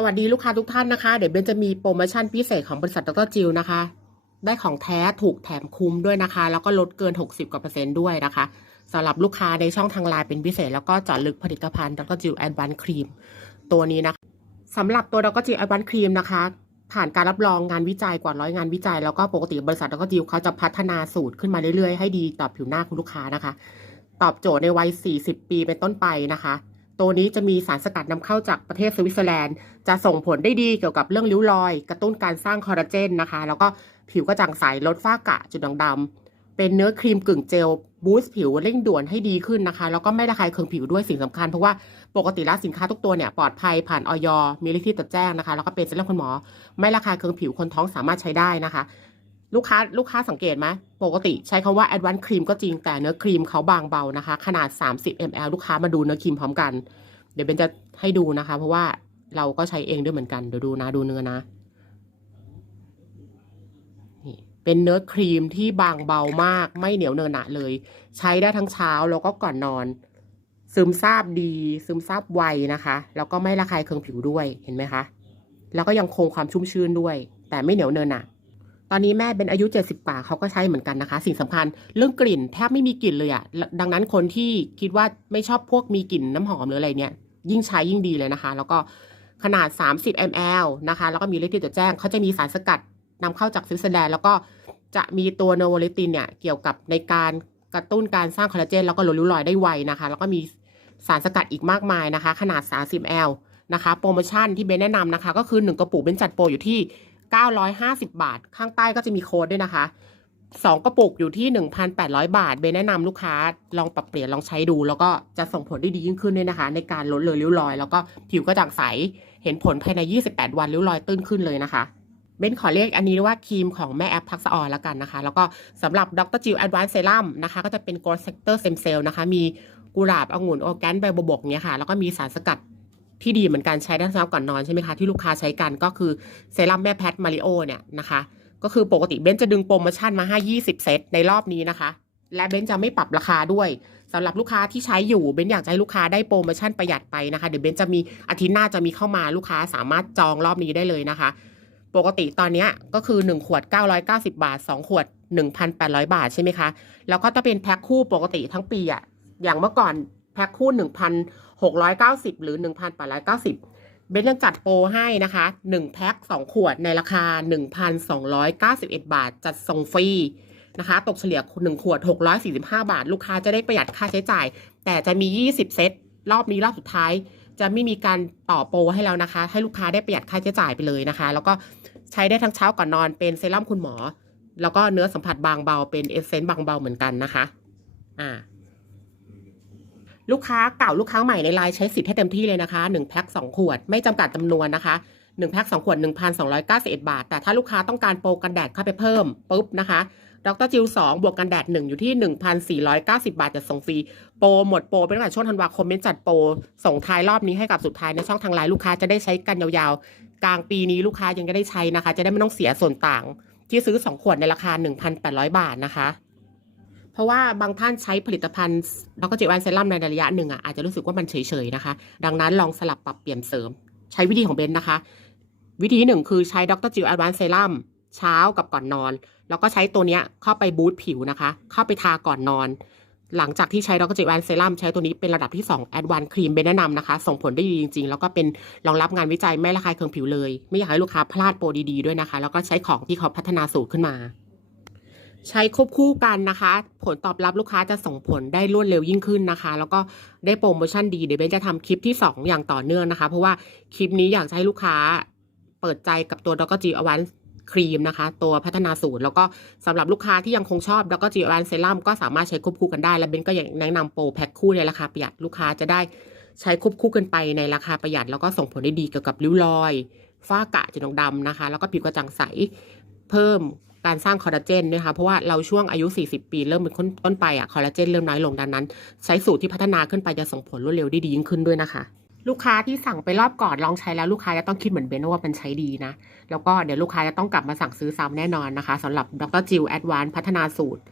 สวัสดีลูกค้าทุกท่านนะคะ เดี๋ยวเบนจะมีโปรโมชั่นพิเศษของบริษัทดรจิวนะคะ ได้ของแท้ถูกแถมคุ้มด้วยนะคะ แล้วก็ลดเกิน 60กว่าเปอร์เซ็นต์ด้วยนะคะสำหรับลูกค้าในช่องทางไลน์เป็นพิเศษ แล้วก็เจาะลึกผลิตภัณฑ์ดรจิวแอดวานครีมตัวนี้นะคะสำหรับตัวดรจิวแอดวานครีมนะคะ ผ่านการรับรองงานวิจัยกว่าร้อยงานวิจัย แล้วก็ปกติบริษัทดรจิวเขาจะพัฒนาสูตรขึ้นมาเรื่อยๆให้ดีต่อผิวหน้าคุณลูกค้านะคะ ตอบโจทย์ในวัย 40 ปีเป็นต้นไปนะคะ ตัวนี้จะมีสารสกัดนำเข้าจากประเทศสวิตเซอร์แลนด์ จะส่งผลได้ดีเกี่ยวกับเรื่องริ้วรอย กระตุ้นการสร้างคอลลาเจนนะคะ แล้วก็ผิวกระจ่างใสลดฝ้ากระจุดด่างดำเป็นเนื้อครีมกึ่งเจลบูสต์ผิวเร่งด่วนให้ดีขึ้นนะคะ แล้วก็ไม่ระคายเคืองผิวด้วยสิ่งสำคัญ เพราะว่าปกติแล้วสินค้าทุกตัวเนี่ยปลอดภัยผ่านออยมีลิขสิทธิ์จดแจ้งนะคะ แล้วก็เป็นเซรั่มคุณหมอ ไม่ระคายเคืองผิวคนท้องสามารถใช้ได้นะคะ ลูกค้าลูกค้าสังเกตไหมปกติใช้คำว่า Advanced Cream ก็จริงแต่เนื้อครีมเขาบางเบานะคะ ขนาด 30 ml ลูกค้ามาดูเนื้อครีมพร้อมกัน เดี๋ยวเบนจะให้ดูนะคะ เพราะว่าเราก็ใช้เองด้วยเหมือนกัน เดี๋ยวดูนะดูเนื้อนะนี่เป็นเนื้อครีมที่บางเบามาก ไม่เหนียวเนอะหนะเลย ใช้ได้ทั้งเช้าแล้วก็ก่อนนอน ซึมซาบดี ซึมซาบไวนะคะ แล้วก็ไม่ระคายเคืองผิวด้วยเห็นไหมคะ แล้วก็ยังคงความชุ่มชื้นด้วย แต่ไม่เหนียวเนอะหนะ ตอนนี้แม่เป็นอายุ 70 กว่าเขาก็ใช้เหมือนกันนะคะ สิ่งสำคัญเรื่องกลิ่นแทบไม่มีกลิ่นเลยอะดังนั้นคนที่คิดว่าไม่ชอบพวกมีกลิ่นน้ำหอมหรืออะไรเนี่ย ยิ่งใช้ยิ่งดีเลยนะคะ แล้วก็ขนาด 30 ml นะคะ แล้วก็มีเลขที่จะแจ้งเขาจะมีสารสกัดนำเข้าจากสวิตเซอร์แลนด์แล้วก็จะมีตัวโนโวเลตินเนี่ยเกี่ยวกับในการกระตุ้นการสร้างคอลลาเจนแล้วก็ลดริ้วรอยได้ไวนะคะ แล้วก็มีสารสกัดอีกมากมายนะคะ ขนาด 30 ml นะคะ โปรโมชั่นที่เบนแนะนำนะคะ ก็คือ 1 กระปุกเบนจัดโปรอยู่ที่ 950 บาท ข้างใต้ก็จะมีโค้ดด้วยนะคะ2กระปุกอยู่ที่ 1,800 บาท เบนแนะนำลูกค้าลองปรับเปลี่ยนลองใช้ดู แล้วก็จะส่งผลได้ดียิ่งขึ้นด้วยนะคะ ในการลดเลยริ้วรอย แล้วก็ผิวกระจ่างใส เห็นผลภายใน 28 วันริ้วรอยตื้นขึ้นเลยนะคะ เบนขอเรียกอันนี้ว่าครีมของแม่แอปพักษออนแล้วกันนะคะ แล้วก็สำหรับดรจิวแอดวานซ์เซรั่มนะคะ ก็จะเป็น growth sector stem cell นะคะ มีกุหลาบองุ่นออร์แกนใบบวบกเนี่ยค่ะ แล้วก็มีสารสกัด ที่ดีเหมือนกันใช้ทั้งเช้าก่อนนอนใช่ไหมคะที่ลูกค้าใช้กันก็คือเซรั่มแม่แพทมาริโอเนี่ยนะคะ ก็คือปกติเบนจะดึงโปรโมชั่นมาให้20 เซตในรอบนี้นะคะ และเบนจะไม่ปรับราคาด้วยสำหรับลูกค้าที่ใช้อยู่เบนอยากให้ลูกค้าได้โปรโมชั่นประหยัดไปนะคะเดี๋ยวเบนจะมีอาทิตย์หน้าจะมีเข้ามาลูกค้าสามารถจองรอบนี้ได้เลยนะคะ ปกติตอนนี้ก็คือ 1 ขวด 990 บาท 2 ขวด 1,800 บาทใช่ไหมคะแล้วก็ถ้าเป็นแพ็คคู่ปกติทั้งปีอะอย่างเมื่อก่อน พ็คคู่ 1,690 หรือ 1,890 เบนยังจัดโปรให้นะคะ 1 แพ็ค 2 ขวดในราคา 1,291 บาท จัดส่งฟรีนะคะ ตกเฉลี่ย 1 ขวด 645 บาท ลูกค้าจะได้ประหยัดค่าใช้จ่าย แต่จะมี 20 เซต รอบนี้รอบสุดท้าย จะไม่มีการต่อโปรให้แล้วนะคะ ให้ลูกค้าได้ประหยัดค่าใช้จ่ายไปเลยนะคะ แล้วก็ใช้ได้ทั้งเช้าก่อนนอนเป็นเซรั่มคุณหมอ แล้วก็เนื้อสัมผัสบางเบาเป็นเอเซนต์บางเบาเหมือนกันนะคะ อ่า ลูกค้าเก่าลูกค้าใหม่ในไลน์ใช้สิทธิ์ให้เต็มที่เลยนะคะ1แพ็ค2ขวดไม่จำกัดจำนวนนะคะ1แพ็ค2ขวด 1,291 บาท แต่ถ้าลูกค้าต้องการโปรกันแดดเข้าไปเพิ่มปุ๊บนะคะดรจิว2บวกกันแดด 1 อยู่ที่ 1,490 บาทจะส่งฟรีโปรหมดโปรเป็นตั้งแต่ช่วงธันวาคมเบนจัดโปรส่งท้ายรอบนี้ให้กับสุดท้ายในช่องทางไลน์ลูกค้าจะได้ใช้กันยาวๆ กลางปีนี้ลูกค้ายังจะได้ใช้นะคะ จะได้ไม่ต้องเสียส่วนต่าง ที่ซื้อ 2 ขวดในราคา 1,800 บาทนะคะ เพราะว่าบางท่านใช้ผลิตภัณฑ์ดรจิวแอนเซรั่มในระยะหนึ่งอะอาจจะรู้สึกว่ามันเฉยๆนะคะ ดังนั้นลองสลับปรับเปลี่ยนเสริม ใช้วิธีของเบนนะคะ วิธีหนึ่งคือใช้ดรจิวแอดวานเซรั่มเช้ากับก่อนนอน แล้วก็ใช้ตัวเนี้ยเข้าไปบูตผิวนะคะ เข้าไปทาก่อนนอน หลังจากที่ใช้ดรจิวแอนเซรั่มใช้ตัวนี้เป็นระดับที่2แอดวานครีมเบนแนะนำนะคะ ส่งผลได้ดีจริง ๆ แล้วก็เป็นรองรับงานวิจัยไม่ระคายเคืองผิวเลย ไม่อยากให้ลูกค้าพลาดโปรดีๆด้วยนะคะ แล้วก็ใช้ของที่เขาพัฒนาสูตรขึ้นมา ใช้ควบคู่กันนะคะ ผลตอบรับลูกค้าจะส่งผลได้รวดเร็วยิ่งขึ้นนะคะ แล้วก็ได้โปรโมชั่นดีเดี๋ยวเบนจะทำคลิปที่ 2 อย่างต่อเนื่องนะคะ เพราะว่าคลิปนี้อยากจะให้ลูกค้าเปิดใจกับตัวดรจีอวันครีมนะคะ ตัวพัฒนาสูตร แล้วก็สำหรับลูกค้าที่ยังคงชอบดรจีอวันเซรั่มก็สามารถใช้ควบคู่กันได้ และเบนก็ยังแนะนำโปรแพ็คคู่ในราคาประหยัดลูกค้าจะได้ใช้ควบคู่กันไปในราคาประหยัด แล้วก็ส่งผลได้ดีเกี่ยวกับริ้วรอยฝ้ากระจุดด่างดำนะคะ แล้วก็ผิวกระจ่างใสเพิ่ม การสร้างคอลลาเจนนะคะเพราะว่าเราช่วงอายุ 40 ปีเริ่มเป็นต้นไปอะคอลลาเจนเริ่มน้อยลงดังนั้น ใช้สูตรที่พัฒนาขึ้นไปจะส่งผลรวดเร็วได้ดียิ่งขึ้นด้วยนะคะ ลูกค้าที่สั่งไปรอบก่อนลองใช้แล้วลูกค้าจะต้องคิดเหมือนเบนว่ามันใช้ดีนะ แล้วก็เดี๋ยวลูกค้าจะต้องกลับมาสั่งซื้อซ้ำแน่นอนนะคะสำหรับดรจิวแอดวานพัฒนาสูตร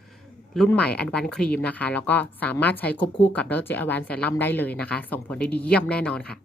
รุ่นใหม่แอดวานครีมนะคะ แล้วก็สามารถใช้ควบคู่กับดรจิวแอดวานเซรั่มได้เลยนะคะ ส่งผลได้ดีเยี่ยมแน่นอนค่ะ